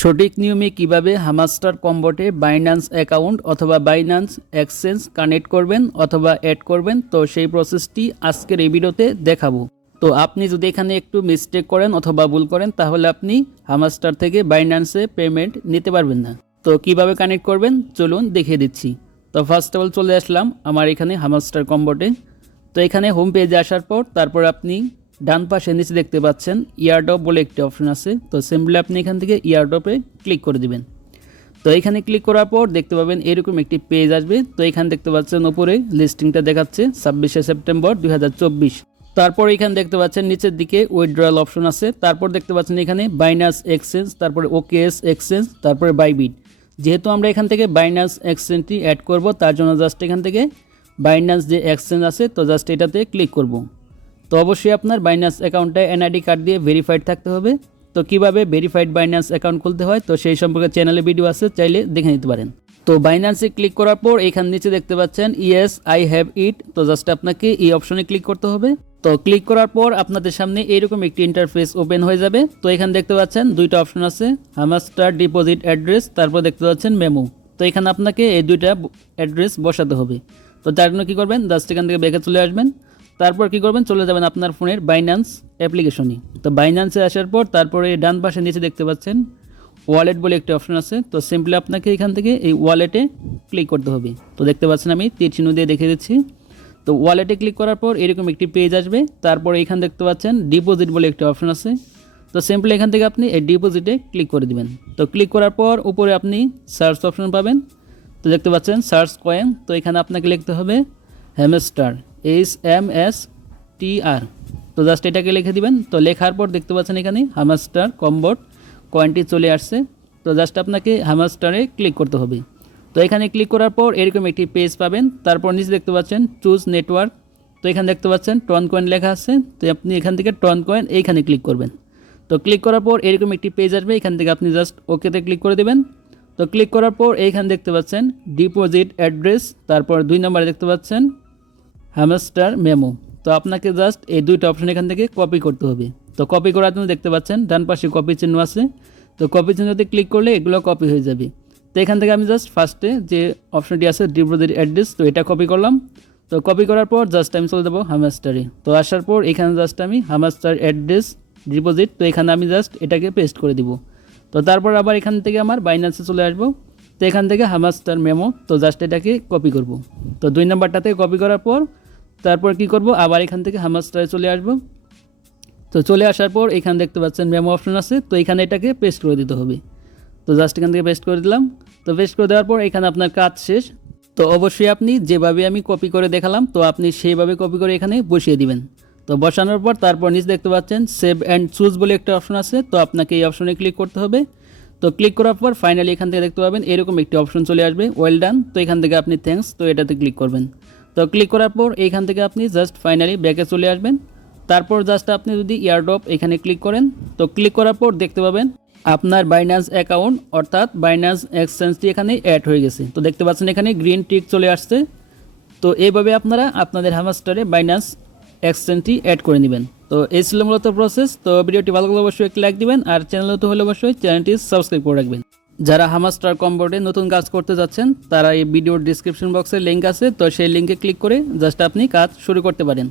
সঠিক নিয়মে কিভাবে হামাস্টার কম্বোটে বাইন্যান্স অ্যাকাউন্ট অথবা বাইন্যান্স এক্সচেঞ্জ কানেক্ট করবেন অথবা অ্যাড করবেন, তো সেই প্রসেসটি আজকের এই ভিডিওতে দেখাবো। তো আপনি যদি এখানে একটু মিস্টেক করেন অথবা ভুল করেন, তাহলে আপনি হামাস্টার থেকে বাইন্যান্সে পেমেন্ট নিতে পারবেন না। তো কিভাবে কানেক্ট করবেন চলুন দেখিয়ে দিচ্ছি। তো ফার্স্ট অফ অল চলে আসলাম আমার এখানে হামাস্টার কম্বোটে। তো এখানে হোম পেজে আসার পর তারপর আপনি ডান পাশে নিচে দেখতে পাচ্ছেন ইয়ারড্রপ বলে একটি অপশন আছে। তো সিম্পলি আপনি এখান থেকে ইয়ারড্রপে ক্লিক করে দিবেন। তো এখানে ক্লিক করার পর দেখতে পাবেন এরকম একটি পেজ আসবে। তো এখানে দেখতে পাচ্ছেন উপরে লিস্টিংটা দেখাচ্ছে 26শে সেপ্টেম্বর 2024। তারপর এখানে দেখতে পাচ্ছেন নিচের দিকে উইথড্রয়াল অপশন আছে। তারপর দেখতে পাচ্ছেন এখানে বাইন্যান্স এক্সচেঞ্জ, তারপরে ওকেএস এক্সচেঞ্জ, তারপরে বাইবিট। যেহেতু আমরা এখান থেকে বাইন্যান্স এক্সচেঞ্জটি অ্যাড করব, তার জন্য জাস্ট এখান থেকে বাইন্যান্স যে এক্সচেঞ্জ আছে তো জাস্ট এটাতে ক্লিক করব। তো অবশ্যই আপনার বাইন্যান্স অ্যাকাউন্টে এনআইডি কার্ড দিয়ে ভেরিফাইড থাকতে হবে। তো কিভাবে ভেরিফাইড বাইন্যান্স অ্যাকাউন্ট খুলতে হয় তো সেই সম্পর্কে চ্যানেলে ভিডিও আছে, চাইলে দেখে নিতে পারেন। তো বাইন্যান্সে ক্লিক করার পর এখান নিচে দেখতে পাচ্ছেন ইয়েস আই হ্যাভ ইট। তো জাস্ট আপনাকে এই অপশনে ক্লিক করতে হবে। তো ক্লিক করার পর আপনাদের সামনে এইরকম একটি ইন্টারফেস ওপেন হয়ে যাবে। তো এখানে দেখতে পাচ্ছেন দুইটা অপশন আছে, হামাস্টার ডিপোজিট অ্যাড্রেস, তারপর দেখতে পাচ্ছেন মেমো। তো এখানে আপনাকে এই দুইটা অ্যাড্রেস বসাতে হবে। তো তার জন্য কী করবেন, জাস্ট এখান থেকে ব্যাকে চলে আসবেন। তারপর কী করবেন, চলে যাবেন আপনার ফোনের বাইন্যান্স অ্যাপ্লিকেশনে। তো বাইন্যান্সে আসার পর তারপরে ডান পাশে নিচে দেখতে পাচ্ছেন ওয়ালেট বলে একটি অপশন আছে। তো সিম্পলি আপনাকে এখান থেকে এই ওয়ালেটে ক্লিক করতে হবে। তো দেখতে পাচ্ছেন আমি তীর চিহ্ন দিয়ে দেখে দিচ্ছি। তো ওয়ালেটে ক্লিক করার পর এরকম একটি পেজ আসবে। তারপরে এখানে দেখতে পাচ্ছেন ডিপোজিট বলে একটি অপশন আছে। তো সিম্পলি এখান থেকে আপনি এই ডিপোজিটে ক্লিক করে দিবেন। তো ক্লিক করার পর উপরে আপনি সার্চ অপশন পাবেন। তো দেখতে পাচ্ছেন সার্চ কয়েন। তো এখানে আপনাকে লিখতে হবে হ্যামস্টার, HMSTR। তো জাস্ট এটাকে লিখে দিবেন। তো লেখার পর দেখতে পাচ্ছেন এখানে হামাস্টার কম্বোট কয়েনটি চলে আসছে। তো জাস্ট আপনাকে হামাস্টারে ক্লিক করতে হবে। তো এখানে ক্লিক করার পর এরকম একটি পেজ পাবেন। তারপর নিচে দেখতে পাচ্ছেন চুজ নেটওয়ার্ক। তো এখানে দেখতে পাচ্ছেন টন কয়েন লেখা আছে। তো আপনি এখান থেকে টন কয়েন এইখানে ক্লিক করবেন। তো ক্লিক করার পর এরকম একটি পেজ আসবে। এখান থেকে আপনি জাস্ট ওকেতে ক্লিক করে দেবেন। তো ক্লিক করার পর এইখানে দেখতে পাচ্ছেন ডিপোজিট অ্যাড্রেস, তারপর 2 নম্বরে দেখতে পাচ্ছেন হামাস্টার মেমো। তো আপনাকে জাস্ট এই দুইটা অপশন এখান থেকে কপি করতে হবে। তো কপি করার জন্য দেখতে পাচ্ছেন ডান পাশে কপি চিহ্ন আছে। তো কপি চিহ্নতে ক্লিক করলে এগুলো কপি হয়ে যাবে। তো এখান থেকে আমি জাস্ট ফার্স্টে যে অপশনটি আছে ডিপোজিট অ্যাড্রেস, তো এটা কপি করলাম। তো কপি করার পর জাস্ট আমি চলে যাবো হামাস্টারে। তো আসার পর এখানে জাস্ট আমি হামাস্টার অ্যাড্রেস ডিপোজিট, তো এখানে আমি জাস্ট এটাকে পেস্ট করে দিব। তো তারপর আবার এখান থেকে আমার বাইন্যান্সে চলে আসবো। তো এখান থেকে হামাস্টার মেমো, তো জাস্ট এটাকে কপি করব। তো 2 নম্বরটাতে কপি করার পর তারপর কি করব, আবার এখান থেকে হামাস্টারে চলে আসব। তো চলে আসার পর এখানে দেখতে পাচ্ছেন মেমো অপশন আছে। তো এখানে এটাকে পেস্ট করে দিতে হবে। তো জাস্ট এখান থেকে পেস্ট করে দিলাম। তো পেস্ট করে দেওয়ার পর এখানে আপনার কাজ শেষ। তো অবশ্যই আপনি যেভাবে আমি কপি করে দেখালাম, তো আপনি সেইভাবে কপি করে এখানে বসিয়ে দিবেন। তো বসানোর পর তারপর নিচে দেখতে পাচ্ছেন সেভ অ্যান্ড চুজ বলে একটা অপশন আছে। তো আপনাকে এই অপশনে ক্লিক করতে হবে। তো ক্লিক করার পর ফাইনালি এখান থেকে দেখতে পাবেন এরকম একটি অপশন চলে আসবে, ওয়েল ডান। তো এখান থেকে আপনি থ্যাঙ্কস, তো এটাতে ক্লিক করবেন। তো ক্লিক করার পর এইখান থেকে আপনি জাস্ট ফাইনালি ব্যাকে চলে আসবেন। তারপর জাস্ট আপনি যদি ইয়ারড্রপ এখানে ক্লিক করেন, তো ক্লিক করার পর দেখতে পাবেন আপনার বাইন্যান্স অ্যাকাউন্ট অর্থাৎ বাইন্যান্স এক্সচেঞ্জটি এখানে অ্যাড হয়ে গেছে। তো দেখতে পাচ্ছেন এখানে গ্রিন টিক চলে আসছে। তো এইভাবে আপনারা আপনাদের হামাস্টারে বাইন্যান্স এক্সচেঞ্জটি অ্যাড করে নেবেন। তো এই ছিল মূলত প্রসেস। তো ভিডিওটি ভালো লাগলে অবশ্যই একটি লাইক দিবেন, আর চ্যানেল তো হলে অবশ্যই চ্যানেলটি সাবস্ক্রাইব করে রাখবেন। যারা হামাস্টার কম্বোটে নতুন কাজ করতে যাচ্ছেন তারা এই ভিডিওর ডিসক্রিপশন বক্সে লিঙ্ক আছে, তো সেই লিঙ্কে ক্লিক করে জাস্ট আপনি কাজ শুরু করতে পারেন।